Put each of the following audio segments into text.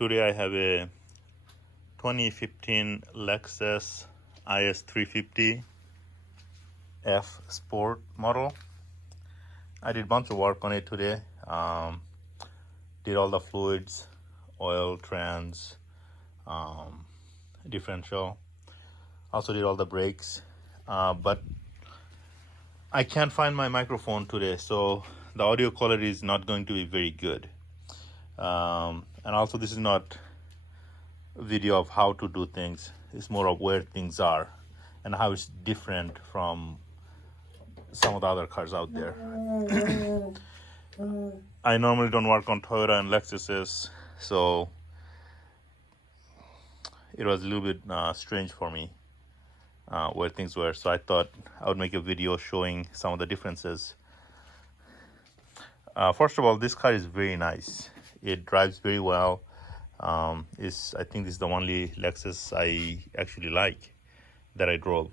Today I have a 2015 Lexus IS350 F-Sport model. I did a bunch of work on it today. Did all the fluids, oil, trans, differential. Also did all the brakes, but I can't find my microphone today, so the audio quality is not going to be very good. And also this is not a video of how to do things. It's more of where things are and how it's different from some of the other cars out there. I normally don't work on Toyota and Lexuses, so it was a little bit strange for me where things were. So I thought I would make a video showing some of the differences. First of all, this car is very nice. It drives very well. I think this is the only Lexus I actually like that I drove.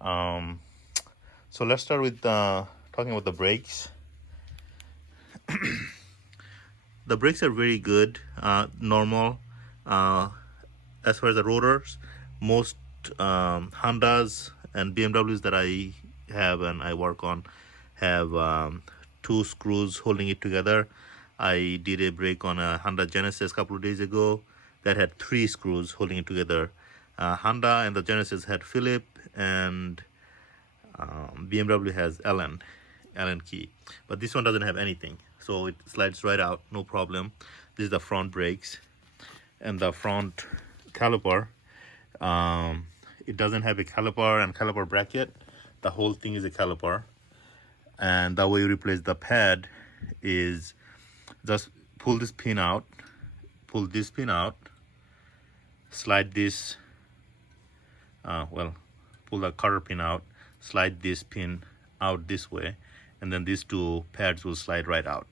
So let's start with talking about the brakes. The brakes are very good, normal. As far as the rotors, most Hondas and BMWs that I have and I work on have 2 screws holding it together. I did a brake on a Honda Genesis a couple of days ago that had 3 screws holding it together. Honda and the Genesis had Phillip, and BMW has Allen key, but this one doesn't have anything, so it slides right out, no problem. This is the front brakes and the front caliper. It doesn't have a caliper and caliper bracket. The whole thing is a caliper, and the way you replace the pad is just pull this pin out, slide this, pull the cotter pin out, slide this pin out this way, and then these 2 pads will slide right out.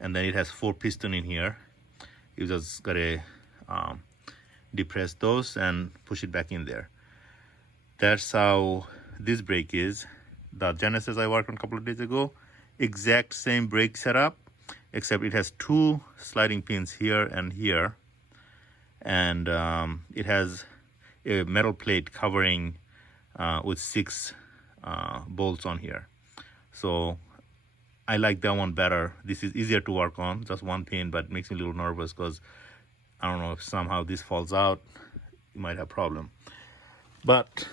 And then it has 4 pistons in here. You just gotta depress those and push it back in there. That's how this brake is. The Genesis I worked on a couple of days ago, exact same brake setup, except it has 2 sliding pins here and here, and it has a metal plate covering with 6 bolts on here. So I like that one better. This is easier to work on, just 1 pin, but makes me a little nervous because I don't know if somehow this falls out, you might have a problem. But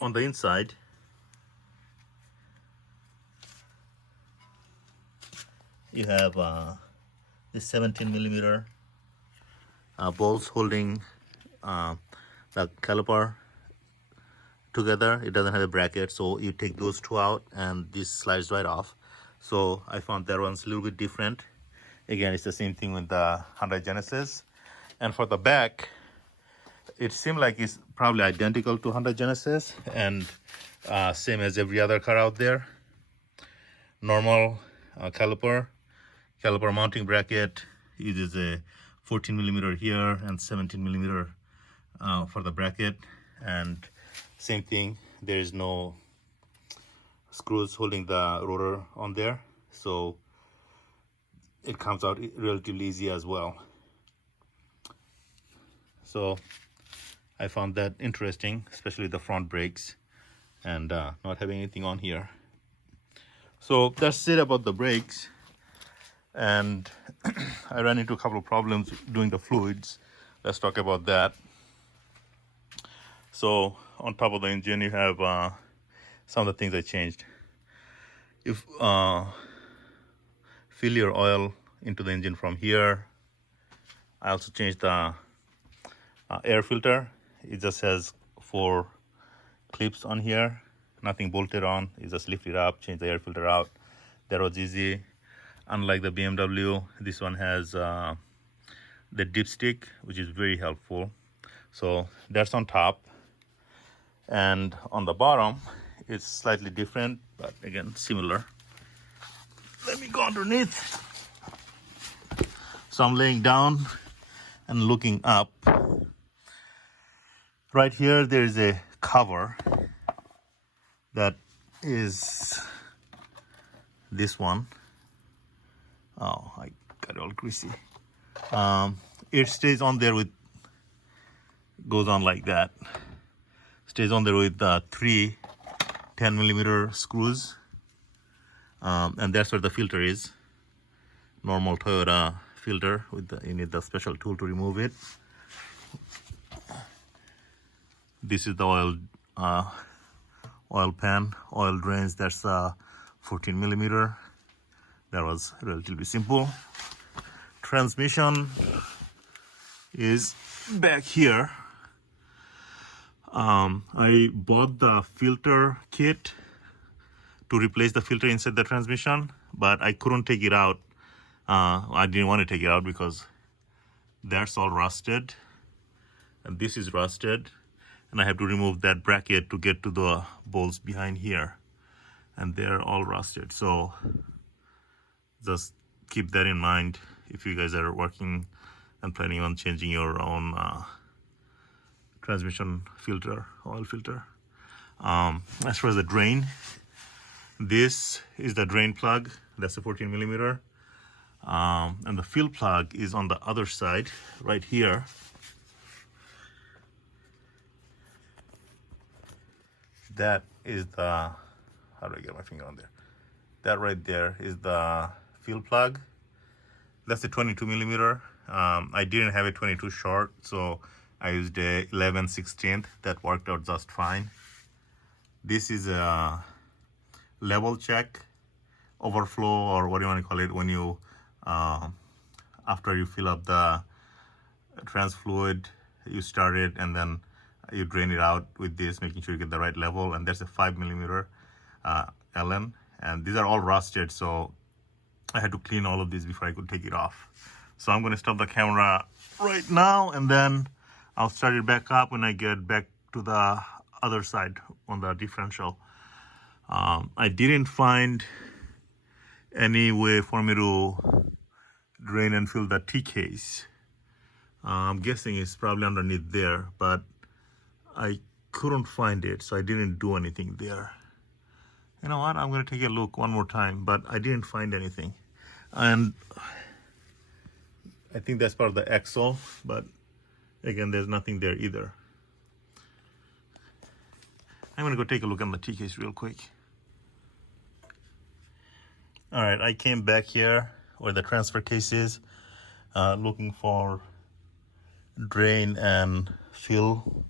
on the inside, you have this 17 millimeter bolts holding the caliper together. It doesn't have a bracket, so you take those 2 out and this slides right off. So I found that one's a little bit different. Again, it's the same thing with the Honda Genesis. And for the back, it seemed like it's probably identical to Honda Genesis and same as every other car out there. Normal caliper mounting bracket. It is a 14 millimeter here and 17 millimeter for the bracket, and same thing, there is no screws holding the rotor on there, so it comes out relatively easy as well. So I found that interesting, especially the front brakes and not having anything on here. So that's it about the brakes. And I ran into a couple of problems doing the fluids. Let's talk about that. So on top of the engine, you have some of the things I changed. You fill your oil into the engine from here. I also changed the air filter. It just has 4 clips on here, nothing bolted on. You just lift it up, change the air filter out. That was easy. Unlike the BMW, this one has the dipstick, which is very helpful. So that's on top, and on the bottom it's slightly different, but again similar. Let me go underneath. So I'm laying down and looking up. Right here there is a cover that is this one. Oh, I got it all greasy. It stays on there with, goes on like that. Stays on there with three 10mm screws, and that's where the filter is. Normal Toyota filter with the, you need the special tool to remove it. This is the oil pan, oil drains. That's 14mm. That was relatively simple. Transmission is back here. I bought the filter kit to replace the filter inside the transmission, but I couldn't take it out. I didn't want to take it out because that's all rusted and this is rusted, and I have to remove that bracket to get to the bolts behind here, and they're all rusted. So just keep that in mind if you guys are working and planning on changing your own transmission filter, oil filter. As far as the drain, this is the drain plug. That's a 14mm, and the fill plug is on the other side right here. That is the, how do I get my finger on there? That right there is the fill plug. That's a 22mm. I didn't have a 22 short, so I used a 11/16. That worked out just fine. This is a level check, overflow, or what do you want to call it, when you after you fill up the trans fluid, you start it and then you drain it out with this, making sure you get the right level. And there's a 5mm Allen, and these are all rusted, so I had to clean all of these before I could take it off. So I'm going to stop the camera right now, and then I'll start it back up when I get back to the other side on the differential. I didn't find any way for me to drain and fill the T-case. I'm guessing it's probably underneath there, but I couldn't find it, so I didn't do anything there. You know what? I'm going to take a look one more time, but I didn't find anything. And I think that's part of the axle, but again, there's nothing there either. I'm going to go take a look on the T-case real quick. All right, I came back here where the transfer case is, looking for drain and fill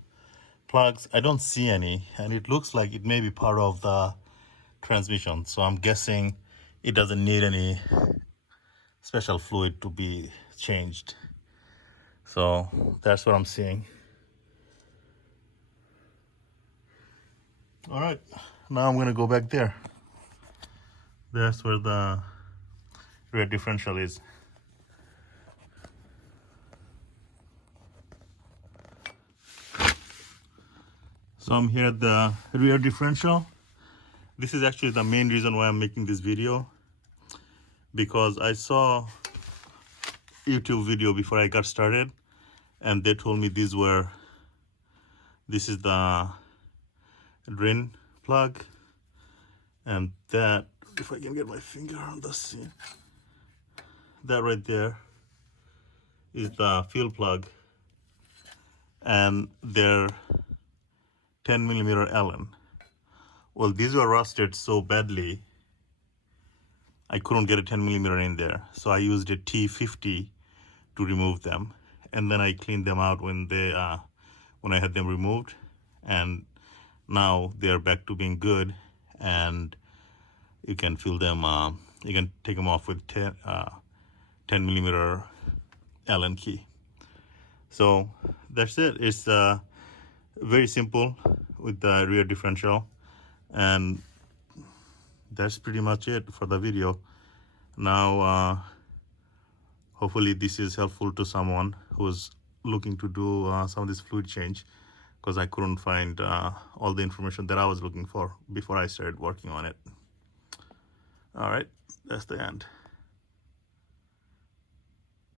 plugs. I don't see any, and it looks like it may be part of the transmission, so I'm guessing it doesn't need any special fluid to be changed. So that's what I'm seeing. All right, now I'm gonna go back there. That's where the rear differential is. So I'm here at the rear differential. This is actually the main reason why I'm making this video, because I saw YouTube video before I got started, and they told me this is the drain plug, and that, if I can get my finger on the scene, that right there is the fill plug, and they're 10mm Allen. Well, these were rusted so badly I couldn't get a 10mm in there, so I used a T50 to remove them, and then I cleaned them out when I had them removed, and now they're back to being good, and you can fill them. You can take them off with 10mm Allen key. So that's it. It's very simple with the rear differential, and that's pretty much it for the video. Now hopefully this is helpful to someone who's looking to do some of this fluid change, because I couldn't find all the information that I was looking for before I started working on it. All right, that's the end.